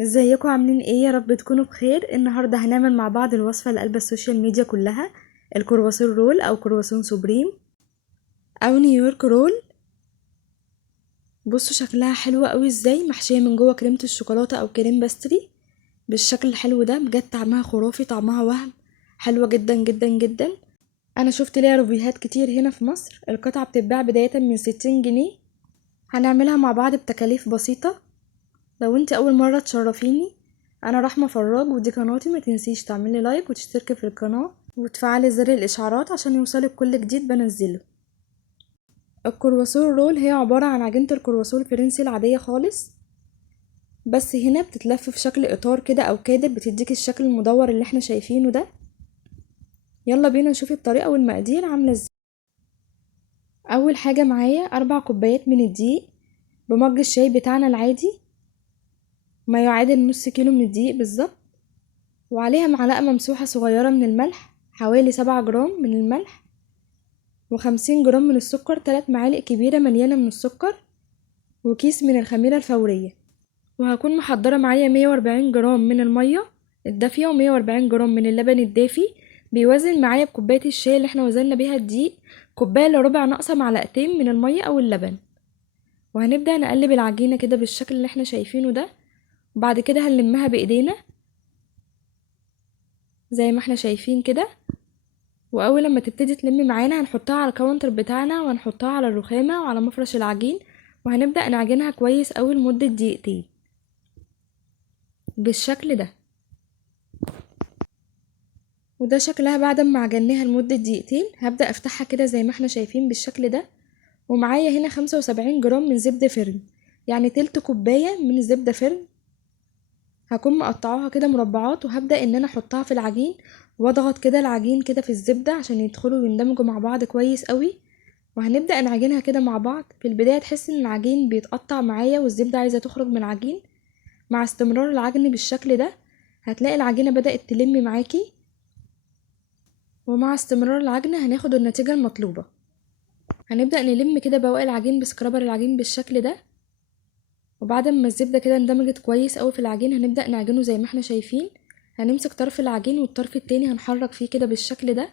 ازيكم عاملين ايه؟ يا رب تكونوا بخير. النهارده هنعمل مع بعض الوصفه اللي قلبة السوشيال ميديا كلها، الكرواسون رول او كرواسون سوبريم او نيويورك رول. بصوا شكلها حلوة قوي ازاي، محشيه من جوه كريمه الشوكولاته او كريم باستري بالشكل الحلو ده. بجد طعمها خرافي، طعمها وهم، حلوه جدا جدا جدا. انا شفت ليها ريفيوهات كتير هنا في مصر. القطعه بتتباع بدايه من 60 جنيه. هنعملها مع بعض بتكاليف بسيطه. لو انت اول مرة تشرفيني، انا رحمة فراج ودي قناتي. ما تنسيش تعملي لايك وتشتركي في القناة وتفعلي زر الاشعارات عشان يوصلك كل جديد بنزله. الكرواسون رول هي عبارة عن عجينة الكرواسون الفرنسي العادية خالص، بس هنا بتتلف في شكل اطار كده او كادر، بتديك الشكل المدور اللي احنا شايفينه ده. يلا بينا نشوف الطريقة والمقادير عاملة ازاي. اول حاجة معايا 4 كوبايات من الدقيق بمج الشاي بتاعنا العادي، ما يعادل نص كيلو من الدقيق بالظبط، وعليها معلقة ممسوحة صغيرة من الملح، حوالي 7 جرام من الملح، و50 جرام من السكر، 3 معالق كبيرة مليانة من السكر، وكيس من الخميرة الفورية. وهكون محضرة معايا 140 جرام من المية الدافية و140 جرام من اللبن الدافي، بيوزن معايا بكوباية الشاي اللي احنا وزننا بيها الدقيق كوباية الا ربع ناقصة معلقتين من المية او اللبن. وهنبدأ نقلب العجينة كده بالشكل اللي احنا شايفينه ده، وبعد كده هنلمها بايدينا زي ما احنا شايفين كده. واول لما تبتدي تلم معانا هنحطها على الكاونتر بتاعنا، وهنحطها على الرخامة وعلى مفرش العجين، وهنبدأ نعجنها كويس اوي لمدة دقيقتين بالشكل ده. وده شكلها بعد ما عجناها لمدة دقيقتين. هبدأ افتحها كده زي ما احنا شايفين بالشكل ده. ومعايا هنا 75 جرام من زبدة فرن، يعني تلت كوباية من الزبدة فرن. هكون مقطعاها كده مربعات، وهبدأ ان انا احطها في العجين واضغط كده العجين كده في الزبدة عشان يدخلوا ويندمجوا مع بعض كويس قوي. وهنبدأ نعجنها كده مع بعض. في البداية تحس ان العجين بيتقطع معايا والزبدة عايزة تخرج من العجين. مع استمرار العجن بالشكل ده هتلاقي العجينة بدأت تلم معاكي، ومع استمرار العجن هناخد النتيجة المطلوبة. هنبدأ نلم كده بواقي العجين بسكرابر العجين بالشكل ده. وبعد ما الزبدة كده اندمجت كويس اوي في العجين هنبدأ نعجنه زي ما احنا شايفين. هنمسك طرف العجين والطرف التاني هنحرك فيه كده بالشكل ده.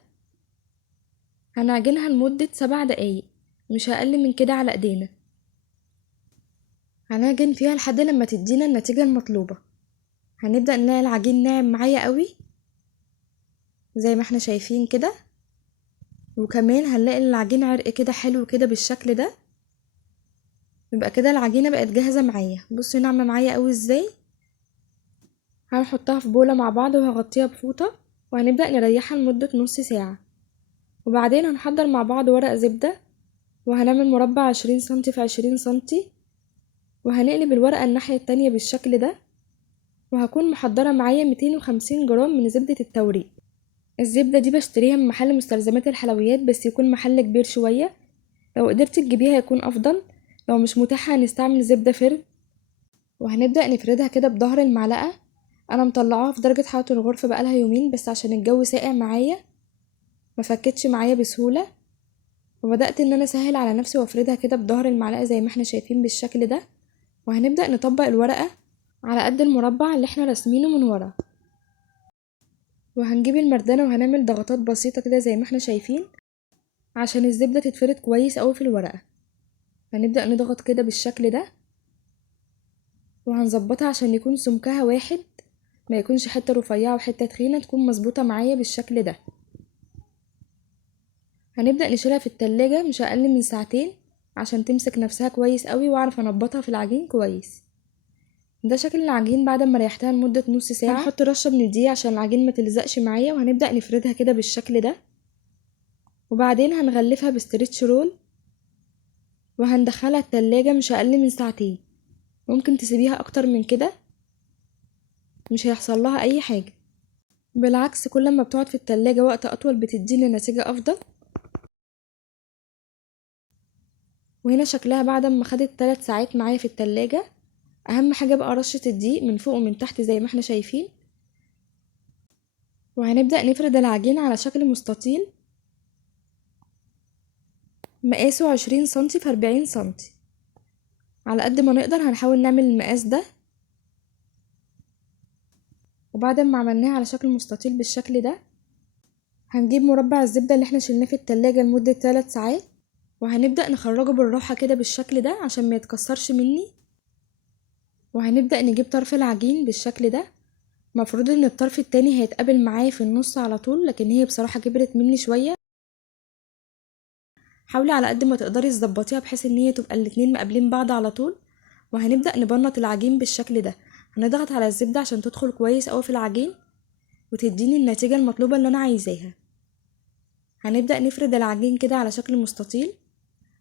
هنعجنها لمدة 7 دقايق، مش اقل من كده على ايدينا. هنعجن فيها لحد لما تدينا النتيجة المطلوبة. هنبدأ نلاقي العجين ناعم معايا قوي زي ما احنا شايفين كده، وكمان هنلاقي العجين عرق كده حلو كده بالشكل ده. يبقى كده العجينة بقت جاهزة معايا. بصوا ناعمة معايا قوي ازاي. هنحطها في بولة مع بعض وهغطيها بفوطة، وهنبدأ نريحها لمدة نص ساعة. وبعدين هنحضر مع بعض ورق زبدة، وهنعمل مربع 20 سنتي في 20 سنتي، وهنقلب الورقة الناحية التانية بالشكل ده. وهكون محضرة معايا 250 جرام من زبدة التوريق. الزبدة دي بشتريها من محل مستلزمات الحلويات، بس يكون محل كبير شوية. لو قدرتي تجيبيها يكون أفضل، لو مش متاحة هنستعمل زبدة فرن. وهنبدأ نفردها كده بظهر المعلقة. أنا مطلعاها في درجة حرارة الغرفة بقالها يومين، بس عشان الجو ساقع معايا مفكتش معايا بسهولة. وبدأت ان انا اسهل على نفسي وافردها كده بظهر المعلقة زي ما احنا شايفين بالشكل ده. وهنبدأ نطبق الورقة على قد المربع اللي احنا راسمينه من ورا. وهنجيب المردانة وهنعمل ضغطات بسيطة كده زي ما احنا شايفين عشان الزبدة تتفرد كويس اوي في الورقة. هنبدأ نضغط كده بالشكل ده، وهنظبطها عشان يكون سمكها واحد، ما يكونش حتة رفيعة وحتة تخينة، تكون مظبوطة معايا بالشكل ده. هنبدأ نشيلها في التلاجة مش اقل من ساعتين عشان تمسك نفسها كويس قوي، واعرف انبطها في العجين كويس. ده شكل العجين بعد ما ريحتها لمدة نص ساعة. هنحط رشة من الدقيق عشان العجين ما تلزقش معايا، وهنبدأ نفردها كده بالشكل ده. وبعدين هنغلفها بستريتش رول، وهندخلها التلاجة مش اقل من ساعتين. ممكن تسيبيها اكتر من كده، مش هيحصل لها اي حاجة. بالعكس كل ما بتقعد في التلاجة وقت اطول بتدينا نتيجة افضل. وهنا شكلها بعد ما خدت 3 ساعات معايا في التلاجة. اهم حاجة بقى رشة الدقيق من فوق ومن تحت زي ما احنا شايفين. وهنبدأ نفرد العجين على شكل مستطيل مقاسه 20 سنتي في 40 سنتي. على قد ما نقدر هنحاول نعمل المقاس ده. وبعد ما عملناها على شكل مستطيل بالشكل ده، هنجيب مربع الزبدة اللي احنا شلناه في التلاجة لمدة 3 ساعات، وهنبدأ نخرجه بالراحة كده بالشكل ده عشان ما يتكسرش مني. وهنبدأ نجيب طرف العجين بالشكل ده. مفروض ان الطرف التاني هيتقابل معايا في النص على طول، لكن هي بصراحة كبرت مني شوية. حاولي على قد ما تقدري تظبطيها بحيث ان هي تبقى الاتنين مقابلين بعض على طول. وهنبدأ نبنط العجين بالشكل ده. هنضغط على الزبدة عشان تدخل كويس اوي في العجين وتديني النتيجة المطلوبة اللي انا عايزاها. هنبدأ نفرد العجين كده على شكل مستطيل.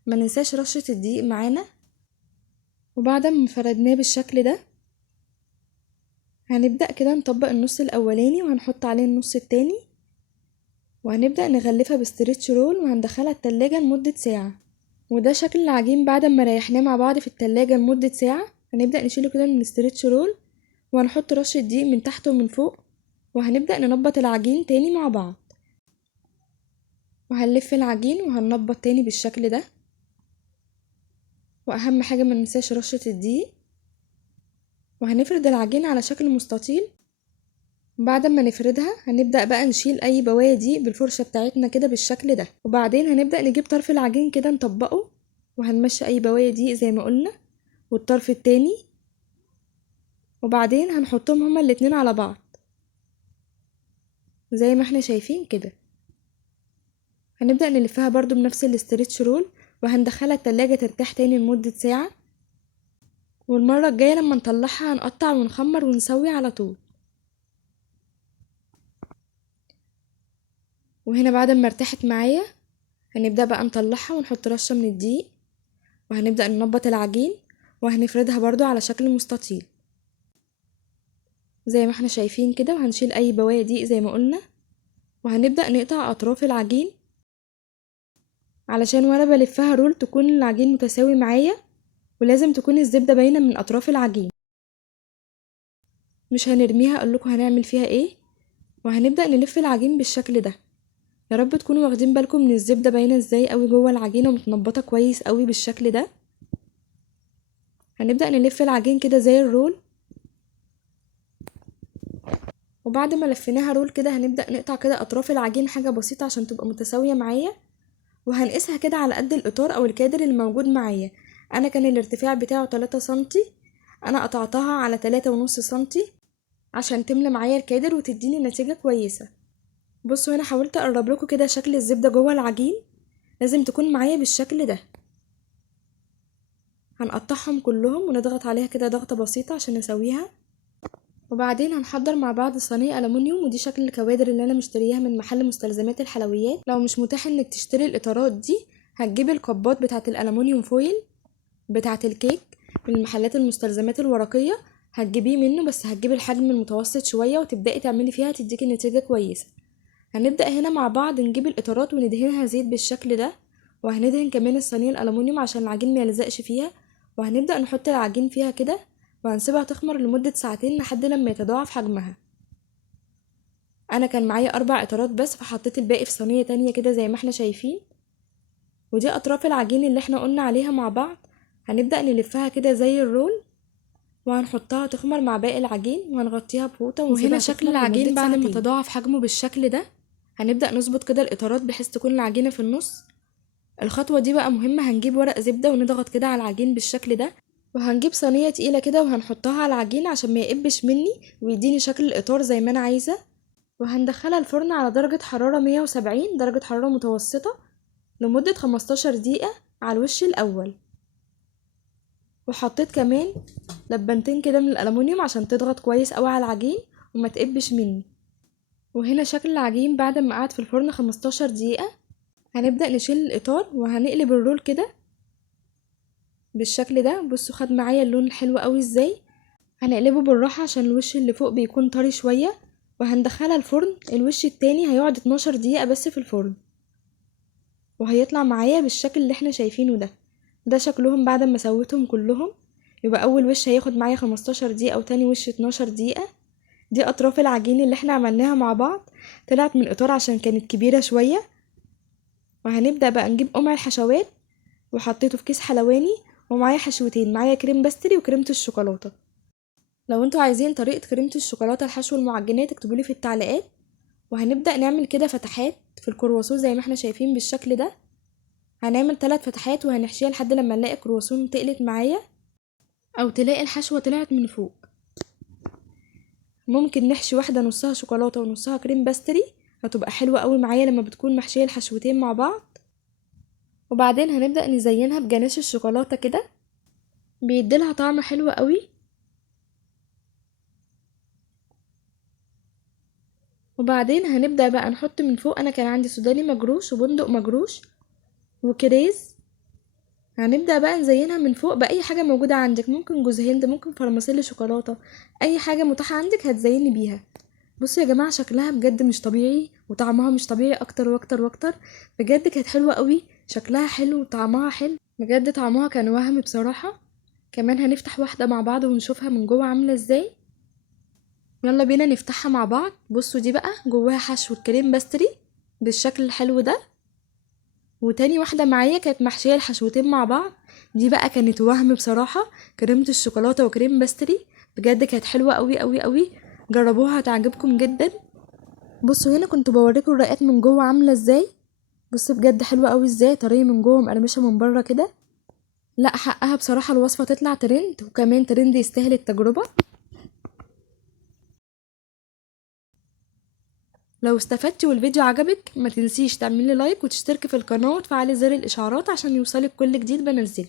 ما ننساش رشة الدقيق معانا. وبعد ما فردناه بالشكل ده، هنبدأ كده نطبق النص الاولاني وهنحط عليه النص التاني، وهنبدأ نغلفها بستريتش رول وهندخلها التلاجة لمدة ساعة. وده شكل العجين بعد ما ريحناه مع بعض في التلاجة لمدة ساعة. هنبدأ نشيله كده من الستريتش رول وهنحط رشة دقيق من تحت ومن فوق، وهنبدأ ننبط العجين تاني مع بعض. وهنلف العجين وهننبط تاني بالشكل ده. واهم حاجة ما ننساش رشة الدقيق. وهنفرد العجين على شكل مستطيل. بعد ما نفردها هنبدأ بقى نشيل اي بواقي دقيق بالفرشة بتاعتنا كده بالشكل ده. وبعدين هنبدأ نجيب طرف العجين كده نطبقه وهنمشي اي بواقي دقيق زي ما قلنا، والطرف التاني. وبعدين هنحطهم هما الاتنين على بعض زي ما احنا شايفين كده. هنبدأ نلفها برضو بنفس الاسترتش رول وهندخلها التلاجة ترتاح تاني لمدة ساعة. والمرة الجاية لما نطلعها هنقطع ونخمر ونسوي على طول. وهنا بعد ما ارتاحت معايا هنبدأ بقى نطلعها ونحط رشة من الدقيق وهنبدأ ننبط العجين وهنفردها برضو على شكل مستطيل زي ما احنا شايفين كده. وهنشيل اي بواقي دقيق زي ما قلنا، وهنبدأ نقطع اطراف العجين علشان وانا بلفها رول تكون العجين متساوي معايا، ولازم تكون الزبدة باينة من اطراف العجين. مش هنرميها، اقولكوا هنعمل فيها ايه. وهنبدأ نلف العجين بالشكل ده. يا رب تكونوا واخدين بالكم من الزبدة باينة ازاي قوي جوه العجينة ومتنبطة كويس قوي بالشكل ده. هنبدأ نلف العجين كده زي الرول. وبعد ما لفيناها رول كده هنبدأ نقطع كده اطراف العجين حاجة بسيطة عشان تبقى متساوية معايا، وهنقيسها كده على قد الإطار او الكادر اللي موجود معايا. انا كان الارتفاع بتاعه 3 سنتي، انا قطعتها على 3.5 سنتي عشان تملى معايا الكادر وتديني نتيجة كويسة. بصوا هنا حاولت اقرب لكم كده شكل الزبدة جوه العجين، لازم تكون معايا بالشكل ده. هنقطعهم كلهم ونضغط عليها كده ضغطة بسيطة عشان نسويها. وبعدين هنحضر مع بعض صينية ألمونيوم، ودي شكل الكوادر اللي انا مشترياها من محل مستلزمات الحلويات. لو مش متاح انك تشتري الاطارات دي، هتجيبي القبات بتاعة الألمونيوم فويل بتاعة الكيك من المحلات المستلزمات الورقية، هتجيبيه منه، بس هتجيبي الحجم المتوسط شوية وتبدأي تعملي فيها تديكي نتيجة كويسة. هنبدأ هنا مع بعض نجيب الإطارات وندهنها زيت بالشكل ده، وهندهن كمان الصينية الألمونيوم عشان العجين ما يلزقش فيها. وهنبدأ نحط العجين فيها كده وهنسيبها تخمر لمدة ساعتين لحد لما يتضاعف حجمها. أنا كان معايا 4 إطارات بس، فحطيت الباقي في صينية تانية كده زي ما احنا شايفين. ودي أطراف العجين اللي احنا قلنا عليها مع بعض. هنبدأ نلفها كده زي الرول وهنحطها تخمر مع باقي العجين وهنغطيها بفوطة. وهنا شكل العجين بعد ما تضاعف حجمه بالشكل ده، هنبدأ نظبط كده الإطارات بحيث تكون العجينة في النص. الخطوة دي بقى مهمة. هنجيب ورق زبدة ونضغط كده على العجين بالشكل ده، وهنجيب صينية تقيلة كده وهنحطها على العجين عشان ما يقبش مني ويديني شكل الإطار زي ما أنا عايزة. وهندخلها الفرن على درجة حرارة 170 درجة حرارة متوسطة لمدة 15 دقيقة على الوش الأول. وحطيت كمان لبنتين كده من الألمونيوم عشان تضغط كويس قوي على العجين وما تقبش مني. وهنا شكل العجين بعد ما قعد في الفرن 15 دقيقة. هنبدأ نشيل الإطار وهنقلب الرول كده بالشكل ده. بصوا خد معايا اللون الحلو قوي ازاي. هنقلبه بالراحة عشان الوش اللي فوق بيكون طري شوية. وهندخلها الفرن. الوش التاني هيقعد 12 دقيقة بس في الفرن، وهيطلع معايا بالشكل اللي احنا شايفينه ده. ده شكلهم بعد ما سويتهم كلهم. يبقى اول وش هياخد معايا 15 دقيقة وتاني وش 12 دقيقة. دي اطراف العجين اللي احنا عملناها مع بعض، طلعت من الاطار عشان كانت كبيرة شوية. وهنبدأ بقى نجيب قمع الحشوات وحطيته في كيس حلواني، ومعايا حشوتين، معايا كريم باستري وكريمة الشوكولاتة. لو انتوا عايزين طريقة كريمة الشوكولاتة الحشو المعجنات اكتبولي في التعليقات. وهنبدأ نعمل كده فتحات في الكرواسون زي ما احنا شايفين بالشكل ده. هنعمل 3 فتحات وهنحشيها لحد لما نلاقي الكرواسون تقلت معايا او تلاقي الحشوة طلعت من فوق. ممكن نحشي واحدة نصها شوكولاتة ونصها كريم باستري، هتبقى حلوة قوي معايا لما بتكون محشية الحشوتين مع بعض. وبعدين هنبدأ نزينها بجناش الشوكولاتة كده، بيديلها طعم حلو قوي. وبعدين هنبدأ بقى نحط من فوق، انا كان عندي سوداني مجروش وبندق مجروش وكريز. هنبدأ بقى نزينها من فوق بأي حاجة موجودة عندك، ممكن جوز هند، ممكن فرماسيل شوكولاتة، اي حاجة متاحة عندك هتزيني بيها. بصوا يا جماعة شكلها بجد مش طبيعي وطعمها مش طبيعي، اكتر واكتر واكتر. بجد كانت حلوة قوي، شكلها حلو وطعمها حلو، بجد طعمها كان وهمي بصراحة. كمان هنفتح واحدة مع بعض ونشوفها من جوه عاملة ازاي. يلا بينا نفتحها مع بعض. بصوا دي بقى جواها حشو الكريم باستري بالشكل الحلو ده. وتاني واحدة معايا كانت محشية الحشوتين مع بعض، دي بقى كانت وهم بصراحة، كريمة الشوكولاتة وكريم باستري. بجد كانت حلوة قوي قوي قوي، جربوها هتعجبكم جدا. بصوا هنا كنت بوريكم الرقات من جوه عاملة ازاي. بصوا بجد حلوة قوي ازاي، طرية من جوه مقرمشة من بره كده. لا حقها بصراحة الوصفة تطلع ترند، وكمان ترند يستاهل التجربة. لو استفدتي والفيديو عجبك ما تنسيش تعملي لايك وتشتركي في القناة وتفعلي زر الاشعارات عشان يوصلك كل جديد بنزله.